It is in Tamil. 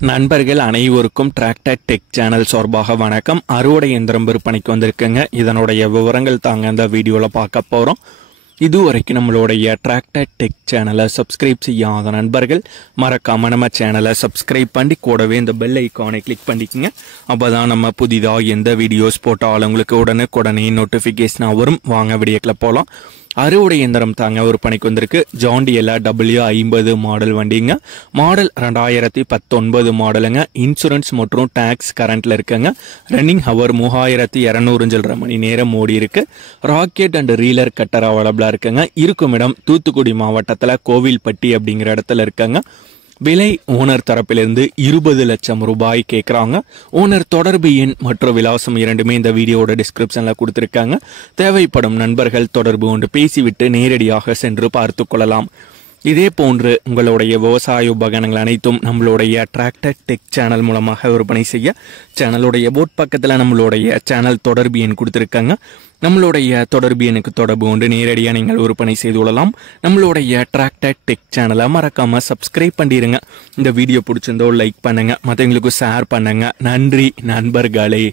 நண்பர்கள் அனைவருக்கும் டிராக்டர் டெக் சேனல் சார்பாக வணக்கம். அறுவடை இயந்திரம் விற்பனைக்கு வந்திருக்குங்க. இதனுடைய விவரங்கள் தாங்க இந்த வீடியோவில் பார்க்க போகிறோம். இதுவரைக்கும் நம்மளுடைய டிராக்டர் டெக் சேனலை சப்ஸ்கிரைப் செய்யாத நண்பர்கள் மறக்காம நம்ம சேனலை சப்ஸ்கிரைப் பண்ணி கூடவே இந்த பெல் ஐக்கானை கிளிக் பண்ணிக்கோங்க. அப்போ தான் நம்ம புதிதாக எந்த வீடியோஸ் போட்டாலும் உங்களுக்கு உடனே நோட்டிஃபிகேஷனாக வரும். வாங்க வீடியோக்கில் போகலாம். அறுவடை இயந்திரம் தாங்க விற்பனைக்கு வந்திருக்கு. ஜாண்டியர் W50 மாடல் வண்டிங்க. மாடல் 2019 மாடலுங்க. இன்சூரன்ஸ் மற்றும் டாக்ஸ் கரண்ட்ல இருக்குங்க. ரன்னிங் ஹவர் 3200 மணி நேரம் ஓடி இருக்கு. ராக்கெட் அண்ட் ரீலர் கட்டர் அவைலபிளா இருக்குங்க. இருக்கும் இடம் தூத்துக்குடி மாவட்டத்தில் கோவில்பட்டி அப்படிங்கிற இடத்துல இருக்குங்க. விலை ஓனர் தரப்பிலிருந்து 20 லட்சம் ரூபாய் கேட்குறாங்க. ஓனர் தொடர்பு எண் மற்றும் விலாசம் இரண்டுமே இந்த வீடியோட டிஸ்கிரிப்ஷனில் கொடுத்துருக்காங்க. தேவைப்படும் நண்பர்கள் தொடர்பு கொண்டு பேசிவிட்டு நேரடியாக சென்று பார்த்து கொள்ளலாம். இதே போன்று உங்களுடைய விவசாய உபகரணங்கள் அனைத்தும் நம்மளுடைய டிராக்டர் டெக் சேனல் மூலமாக விற்பனை செய்ய சேனலுடைய போட் பக்கத்தில் நம்மளுடைய சேனல் தொடர்பு எண் கொடுத்துருக்காங்க. நம்மளுடைய தொடர்பு எண்ணுக்கு தொடர்பு கொண்டு நேரடியாக நீங்கள் விற்பனை செய்து கொள்ளலாம். நம்மளுடைய டிராக்டர் டெக் சேனலை மறக்காம சப்ஸ்கிரைப் பண்ணிடுங்க. இந்த வீடியோ பிடிச்சிருந்தோ லைக் பண்ணுங்க, மற்றவங்களுக்கு ஷேர் பண்ணுங்க. நன்றி நண்பர்களே.